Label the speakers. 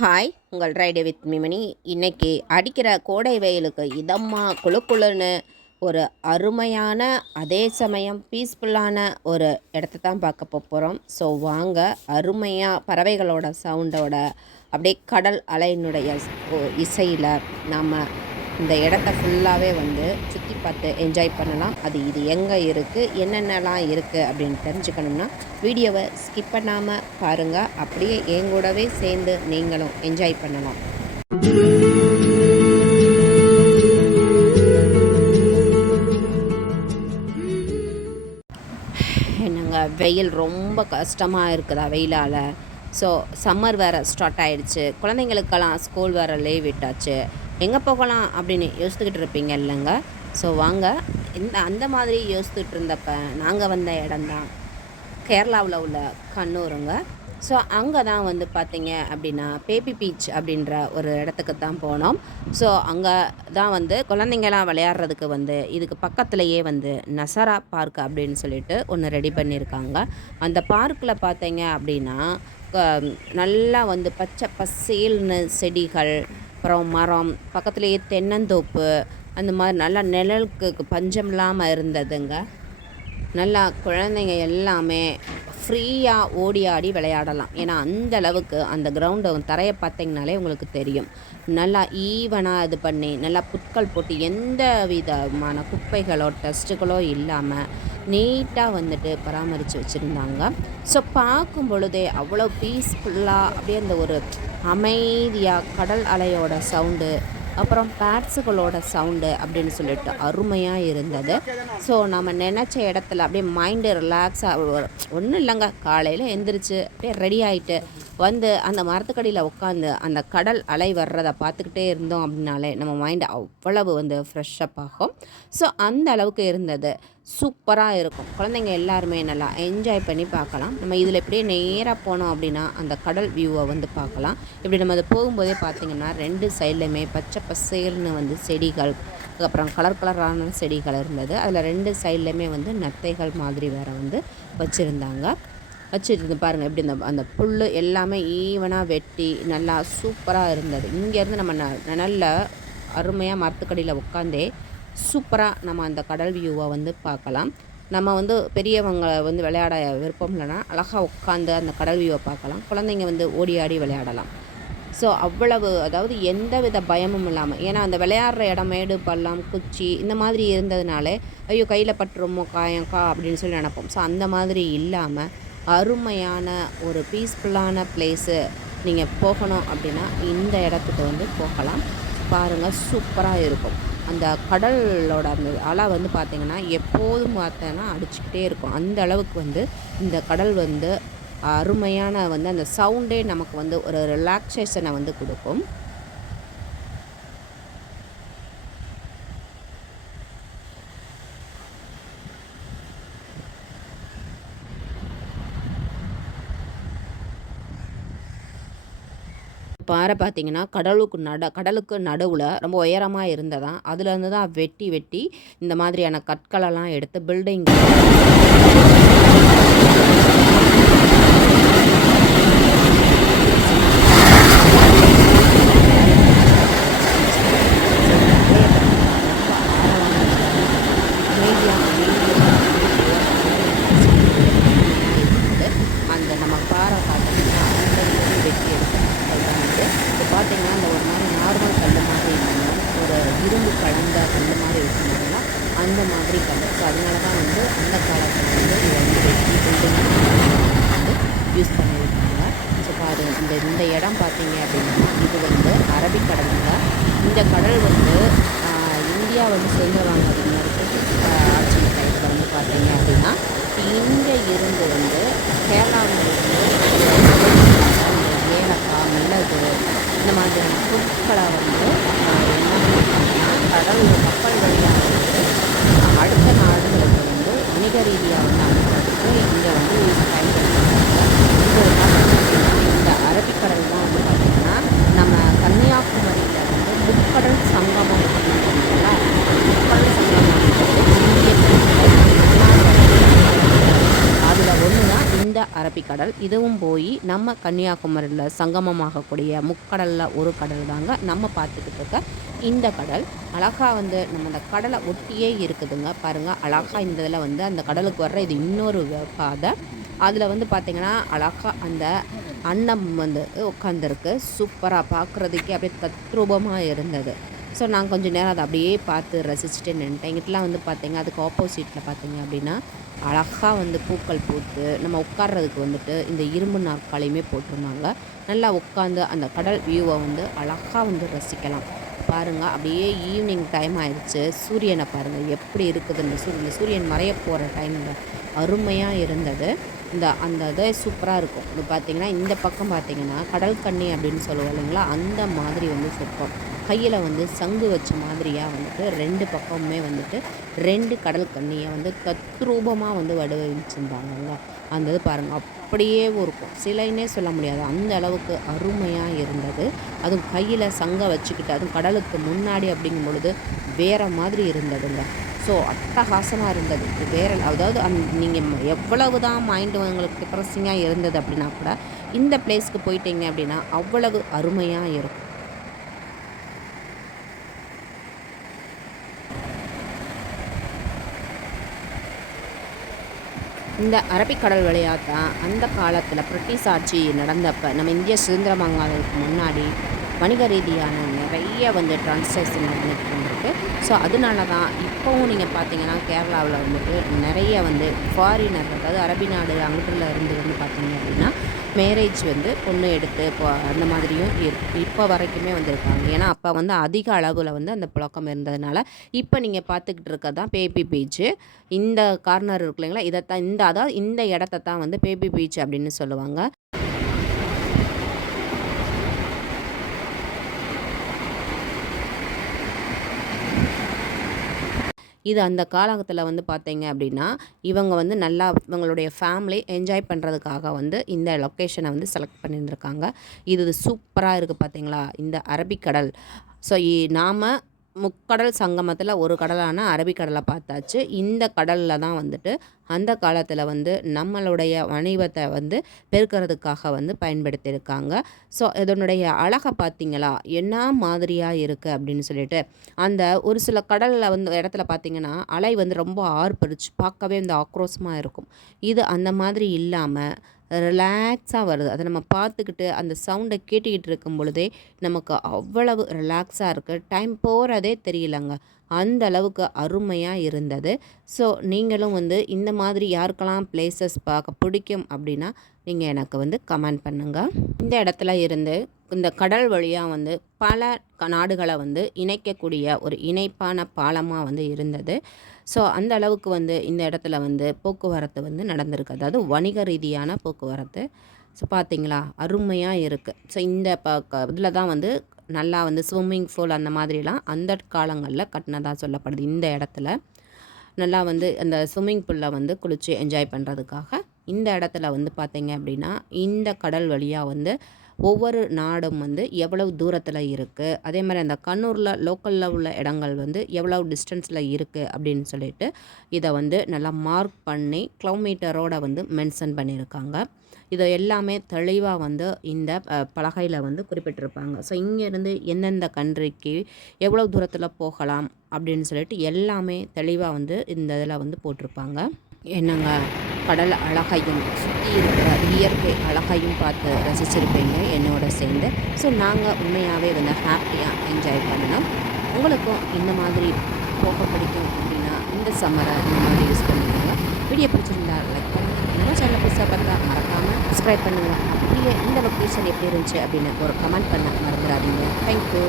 Speaker 1: Hi உங்கள் ride with மிமனி இன்னைக்கு அடிக்கிற கோடை வெயிலுக்கு இதமாக குளு குளுன்னு ஒரு அருமையான அதே சமயம் பீஸ்ஃபுல்லான ஒரு இடத்த தான் பார்க்க போகிறோம் ஸோ வாங்க அருமையாக பறவைகளோட சவுண்டோட அப்படியே கடல் அலையினுடைய இசையில் நாம் இந்த இடத்த ஃபுல்லாகவே வந்து சுற்றி பார்த்து என்ஜாய் பண்ணலாம். அது இது எங்கே இருக்குது என்னென்னலாம் இருக்குது அப்படின்னு தெரிஞ்சுக்கணும்னா வீடியோவை ஸ்கிப் பண்ணாமல் பாருங்கள் அப்படியே என் கூடவே சேர்ந்து நீங்களும் என்ஜாய் பண்ணலாம். என்னங்க வெயில் ரொம்ப கஷ்டமாக இருக்குதா வெயிலால்? ஸோ சம்மர் வேறு ஸ்டார்ட் ஆயிடுச்சு. குழந்தைங்களுக்கெல்லாம் ஸ்கூல் வேறு லீவ் விட்டாச்சு. எங்கே போகலாம் அப்படின்னு யோசித்துக்கிட்டு இருப்பீங்க இல்லைங்க? ஸோ வாங்க. இந்த அந்த மாதிரி யோசித்துட்டு இருந்தப்ப நாங்கள் வந்த இடம்தான் கேரளாவில் உள்ள கண்ணூருங்க. ஸோ அங்கே தான் வந்து பார்த்தீங்க அப்படின்னா பேபி பீச் அப்படின்ற ஒரு இடத்துக்கு தான் போனோம். ஸோ அங்கே தான் வந்து குழந்தைங்களாம் விளையாடுறதுக்கு வந்து இதுக்கு பக்கத்துலேயே வந்து நசரா பார்க் அப்படின்னு சொல்லிட்டு ஒன்று ரெடி பண்ணியிருக்காங்க. அந்த பார்க்கில் பார்த்தீங்க அப்படின்னா நல்லா வந்து பச்சை பசேல்னு செடிகள் அப்புறம் மரம் பக்கத்துலேயே தென்னந்தோப்பு அந்த மாதிரி நல்லா நிழலுக்கு பஞ்சம் இல்லாமல் இருந்ததுங்க. நல்லா குழந்தைங்க எல்லாமே ஃப்ரீயாக ஓடி ஆடி விளையாடலாம். ஏன்னா அந்த அளவுக்கு அந்த கிரவுண்டை தரையை பார்த்தீங்கனாலே உங்களுக்கு தெரியும். நல்லா ஈவனாக இது பண்ணி நல்லா புட்கள் போட்டு எந்த விதமான குப்பைகளோ டஸ்ட்டுகளோ இல்லாமல் நீட்டாக வந்துட்டு பராமரித்து வச்சுருந்தாங்க. ஸோ பார்க்கும் பொழுதே அவ்வளோ பீஸ்ஃபுல்லாக அப்படியே அந்த ஒரு அமைதியாக கடல் அலையோட சவுண்டு அப்புறம் பேட்ஸுகளோட சவுண்டு அப்படின்னு சொல்லிட்டு அருமையாக இருந்தது. ஸோ நம்ம நினச்ச இடத்துல அப்படியே மைண்டு ரிலாக்ஸாக ஒன்றும் இல்லைங்க. காலையில் எந்திரிச்சு அப்படியே ரெடி ஆகிட்டு வந்து அந்த மரத்துக்கடியில் உட்காந்து அந்த கடல் அலை வர்றதை பார்த்துக்கிட்டே இருந்தோம் அப்படின்னாலே நம்ம மைண்டு அவ்வளவு வந்து ஃப்ரெஷ்ஷப் ஆகும் ஸோ அந்த அளவுக்கு இருந்தது. சூப்பராக இருக்கும். குழந்தைங்க எல்லாருமே நல்லா என்ஜாய் பண்ணி பார்க்கலாம். நம்ம இதில் இப்படியே நேராக போனோம் அப்படின்னா அந்த கடல் வியூவை வந்து பார்க்கலாம். இப்படி நம்ம அது போகும்போதே பார்த்திங்கன்னா ரெண்டு சைட்லையுமே பச்சை பசேல்னு வந்து செடிகள் அப்புறம் கலர் கலரான செடிகள் இருந்தது. அதில் ரெண்டு சைட்லையுமே வந்து நத்தைகள் மாதிரி வேறு வந்து வச்சுருந்தாங்க. வச்சுருந்து பாருங்கள் எப்படி இந்த அந்த புல் எல்லாமே ஈவனாக வெட்டி நல்லா சூப்பராக இருந்தது. இங்கேருந்து நம்ம ந நல்ல அருமையாக மரத்துக்கடியில் உட்காந்தே சூப்பராக நம்ம அந்த கடல் வியூவை வந்து பார்க்கலாம். நம்ம வந்து பெரியவங்க வந்து விளையாட விருப்பம் இல்லைன்னா அழகாக உட்காந்து அந்த கடல் வியூவை பார்க்கலாம். குழந்தைங்க வந்து ஓடி ஆடி விளையாடலாம். ஸோ அவ்வளவு அதாவது எந்த வித பயமும் இல்லாமல் ஏன்னா அந்த விளையாடுற இடம் மேடு பள்ளம் குச்சி இந்த மாதிரி இருந்ததுனாலே ஐயோ கையில் பட்டுருமோ காயம் கா அப்படின்னு சொல்லி நினைப்போம். ஸோ அந்த மாதிரி இல்லாமல் அருமையான ஒரு பீஸ்ஃபுல்லான பிளேஸு நீங்கள் போகணும் அப்படின்னா இந்த இடத்துக்கு வந்து போகலாம். பாருங்கள் சூப்பராக இருக்கும். அந்த கடலோட அந்த அலை வந்து பார்த்திங்கன்னா எப்போதும் பார்த்தோன்னா அடிச்சுக்கிட்டே இருக்கும். அந்த அளவுக்கு வந்து இந்த கடல் வந்து அருமையான வந்து அந்த சவுண்டே நமக்கு வந்து ஒரு ரிலாக்ஸேஷனை வந்து கொடுக்கும். பாறை பார்த்தீங்கன்னா கடலுக்கு நட கடலுக்கு நடுவில் ரொம்ப உயரமாக இருந்ததான் அதுலேருந்து தான் வெட்டி வெட்டி இந்த மாதிரியான கற்களெல்லாம் எடுத்து பில்டிங் அந்த நம்ம பாறை பார்த்தீங்கன்னா அந்த மாதிரி வெட்டி எடுத்து வந்து இப்போ பார்த்தீங்கன்னா அந்த ஒரு மாதிரி நார்மல் கல் மாதிரி இல்லாமல் ஒரு இரும்பு கலந்த அந்த மாதிரி இருக்குங்களா அந்த மாதிரி கலர். ஸோ அதனால தான் வந்து அந்த காலத்தில் வந்து இதை வந்து வெட்டி பில்டிங் வந்து யூஸ் பண்ணியிருக்காங்க. ஸோ பாருங்கள் இந்த இந்த இடம் பார்த்தீங்க அப்படின்னா இது வந்து அரபிக்கடலுங்க இந்த கடல் வந்து இந்தியா வந்து சுதந்திரம் வாங்குறதுக்கு முன்னாடி ஆஹ், ஆட்சி டைத்தில் வந்து பார்த்தீங்க அப்படின்னா இங்கே இருந்து வந்து கேரளாவில் இருந்து ஏலக்காய் மிளகு இந்த மாதிரியான பொருட்களை வந்து ஆஹ், என்ன பண்ணியிருக்காங்கன்னா கடல் கப்பல் வழியாக வந்து ஆஹ், அடுத்த நாடுகளுக்கு வந்து வணிக ரீதியாக வந்து வந்து இங்கே வந்து பயன்படுத்திருக்காங்க இது இந்த அரபிக்கடல் தான் வந்து பார்த்திங்கன்னா நம்ம கன்னியாகுமரியில் வந்து முக்கடல் சங்கமம் அப்படின்னு சொன்னாங்களா முக்கடல் சங்கமம் வந்து இந்திய கடல் அதில் ஒன்று தான் இந்த அரபிக்கடல். இதுவும் போய் நம்ம கன்னியாகுமரியில் சங்கமமாகக்கூடிய முக்கடலில் ஒரு கடல் தாங்க நம்ம பார்த்துக்கிட்டு இருக்க இந்த கடல். அழகா வந்து நம்ம அந்த கடலை ஒட்டியே இருக்குதுங்க. பாருங்கள் அழகா இந்த இதில் வந்து அந்த கடலுக்கு வர்ற இது இன்னொரு வ- பாதை. அதில் வந்து பார்த்திங்கன்னா அழகா அந்த அன்னம் வந்து உட்காந்துருக்கு சூப்பராக பார்க்குறதுக்கே அப்படியே தத்ரூபமாக இருந்தது. ஸோ நான் கொஞ்சம் நேரம் அதை அப்படியே பார்த்து ரசிச்சுட்டு நின்ட்டேன் இங்கிட்டலாம் வந்து பார்த்தீங்க அதுக்கு ஆப்போசிட்டில் பார்த்தீங்க அப்படின்னா அழகாக வந்து பூக்கள் பூத்து நம்ம உட்கார்றதுக்கு வந்துட்டு இந்த இரும்பு நாற்காலியுமே போட்டிருந்தாங்க. நல்லா உட்காந்து அந்த கடல் வியூவை வந்து அழகாக வந்து ரசிக்கலாம். பாருங்கள் அப்படியே ஈவினிங் டைம் ஆயிடுச்சு. சூரியனை பாருங்கள் எப்படி இருக்குதுன்னு சூரியன் சூரியன் மறைய போகிற டைமில் அருமையாக இருந்தது. இந்த அந்த இதை சூப்பராக இருக்கும். இது பார்த்தீங்கன்னா இந்த பக்கம் பார்த்தீங்கன்னா கடல் கண்ணி அப்படின்னு சொல்லுவோம் இல்லைங்களா? அந்த மாதிரி வந்து சிற்பம் கையில் வந்து சங்கு வச்ச மாதிரியாக வந்துட்டு ரெண்டு பக்கமுமே வந்துட்டு ரெண்டு கடல் கண்ணியை வந்து தத்ரூபமாக வந்து வடிவமைச்சிருந்தாங்கல்ல அந்த இது பாருங்கள் அப்படியே இருக்கும். சிலைன்னே சொல்ல முடியாது. அந்த அளவுக்கு அருமையாக இருந்தது. அதுவும் கையில் சங்கை வச்சுக்கிட்டு அதுவும் கடலுக்கு முன்னாடி அப்படிங்கும் பொழுது வேறு மாதிரி இருந்ததுங்க. ஸோ அட்டகாசமாக இருந்தது. வேற அதாவது அந் நீங்கள் எவ்வளவு தான் மைண்டு உங்களுக்கு டிப்ரெஸிங்காக இருந்தது அப்படின்னா கூட இந்த பிளேஸ்க்கு போயிட்டீங்க அப்படின்னா அவ்வளவு அருமையாக இருக்கும். இந்த அரபிக்கடல் வழியாக தான் அந்த காலத்தில் பிரிட்டிஷ் ஆட்சி நடந்தப்போ நம்ம இந்திய சுதந்திரம் வாங்காததுக்கு முன்னாடி வணிக ரீதியான நிறைய வந்து டிரான்சாக்ஷன் வந்துட்டு இருந்திருக்கு. ஸோ அதனால தான் இப்போவும் நீங்கள் பார்த்தீங்கன்னா கேரளாவில் வந்துட்டு நிறைய வந்து ஃபாரினர் அதாவது அரபி நாடு அங்கிட்டுல இருந்து வந்து பார்த்தீங்க அப்படின்னா மேரேஜ் வந்து பொண்ணு எடுத்து இப்போ அந்த மாதிரியும் இப்போ வரைக்குமே வந்திருக்காங்க. ஏன்னா அப்போ வந்து அதிக அளவில் வந்து அந்த புழக்கம் இருந்ததுனால இப்போ நீங்கள் பார்த்துக்கிட்டு இருக்க தான் பேபி பீச்சு இந்த கார்னர் இருக்கு இல்லைங்களா? இதைத்தான் இந்த அதாவது இந்த இடத்த தான் வந்து பேபி பீச் அப்படின்னு சொல்லுவாங்க. இது அந்த காலகட்டத்தில் வந்து பார்த்தீங்க அப்படின்னா இவங்க வந்து நல்லா இவங்களுடைய ஃபேமிலி என்ஜாய் பண்ணுறதுக்காக வந்து இந்த லொக்கேஷனை வந்து செலக்ட் பண்ணியிருந்திருக்காங்க. இது சூப்பராக இருக்குது பார்த்தீங்களா இந்த அரபிக்கடல். ஸோ நாம் முக்கடல் சங்கமத்தில் ஒரு கடலான அரபிக்கடலை பார்த்தாச்சு. இந்த கடலில் தான் வந்துட்டு அந்த காலத்தில் வந்து நம்மளுடைய வணிகத்தை வந்து பெருக்கிறதுக்காக வந்து பயன்படுத்தியிருக்காங்க. ஸோ இதனுடைய அழகை பார்த்தீங்களா? என்ன மாதிரியாக இருக்குது அப்படின்னு சொல்லிட்டு. அந்த ஒரு சில கடலில் வந்து இடத்துல பார்த்தீங்கன்னா அலை வந்து ரொம்ப ஆர்ப்பரிச்சு பார்க்கவே இந்த ஆக்ரோஷமாக இருக்கும். இது அந்த மாதிரி இல்லாமல் ரிலாக்ஸாக வருது. அதை நம்ம பார்த்துக்கிட்டு அந்த சவுண்டை கேட்டுக்கிட்டு இருக்கும் பொழுதே நமக்கு அவ்வளவு ரிலாக்ஸாக இருக்குது டைம் போகிறதே தெரியலங்க. அந்த அளவுக்கு அருமையாக இருந்தது. ஸோ நீங்களும் வந்து இந்த மாதிரி யாருக்கெல்லாம் பிளேசஸ் பார்க்க பிடிக்கும் அப்படின்னா நீங்கள் எனக்கு வந்து கமெண்ட் பண்ணுங்கள் இந்த இடத்துல இருந்து இந்த கடல் வழியாக வந்து பல க- நாடுகளை வந்து இணைக்கக்கூடிய ஒரு இணைப்பான பாலமாக வந்து இருந்தது. ஸோ அந்த அளவுக்கு வந்து இந்த இடத்துல வந்து போக்குவரத்து வந்து நடந்திருக்கு. அதாவது வணிக ரீதியான போக்குவரத்து. ஸோ பார்த்தீங்களா அருமையாக இருக்குது ஸோ இந்த ப இதில் தான் வந்து நல்லா வந்து ஸ்விம்மிங் பூல் அந்த மாதிரிலாம் அந்த காலங்களில் கட்டினதாக சொல்லப்படுது. இந்த இடத்துல நல்லா வந்து அந்த ஸ்விம்மிங் பூலில் வந்து குளித்து என்ஜாய் பண்ணுறதுக்காக இந்த இடத்துல வந்து பார்த்தீங்க அப்படின்னா இந்த கடல் வழியாக வந்து ஒவ்வொரு நாடும் வந்து எவ்வளவு தூரத்தில் இருக்குது அதே மாதிரி அந்த கண்ணூரில் லோக்கலில் உள்ள இடங்கள் வந்து எவ்வளவு டிஸ்டன்ஸில் இருக்குது அப்படின்னு சொல்லிட்டு இதை வந்து நல்லா மார்க் பண்ணி கிலோமீட்டரோட வந்து மென்ஷன் பண்ணியிருக்காங்க. இதை எல்லாமே தெளிவாக வந்து இந்த பலகையில் வந்து குறிப்பிட்டிருப்பாங்க. ஸோ இங்கேருந்து எந்தெந்த கண்ட்ரிக்கு எவ்வளோ தூரத்தில் போகலாம் அப்படின்னு சொல்லிட்டு எல்லாமே தெளிவாக வந்து இந்த இதில் வந்து போட்டிருப்பாங்க. என்னங்க கடல் அழகையும் சுற்றி இருக்கிற இயற்கை அழகையும் பார்த்து ரசிச்சிருப்பீங்க என்னோட சேர்ந்து. ஸோ நாங்கள் உண்மையாகவே வந்து ஹாப்பியாக என்ஜாய் பண்ணணும் உங்களுக்கும் இந்த மாதிரி போக பிடிக்கும் அப்படின்னா இந்த சம்மரை இந்த மாதிரி யூஸ் பண்ணிக்கோங்க வீடியோ பிடிச்சிருந்தா லைக் பண்ணுங்கள் நம்ம சேனல் புதுசாக பார்த்தா மறக்காமல் சப்ஸ்கிரைப் பண்ணுங்கள் அப்படியே இந்த லொக்கேஷன் எப்படி இருந்துச்சு அப்படின்னு ஒரு கமெண்ட் பண்ண மறந்துடாதீங்க. தேங்க்யூ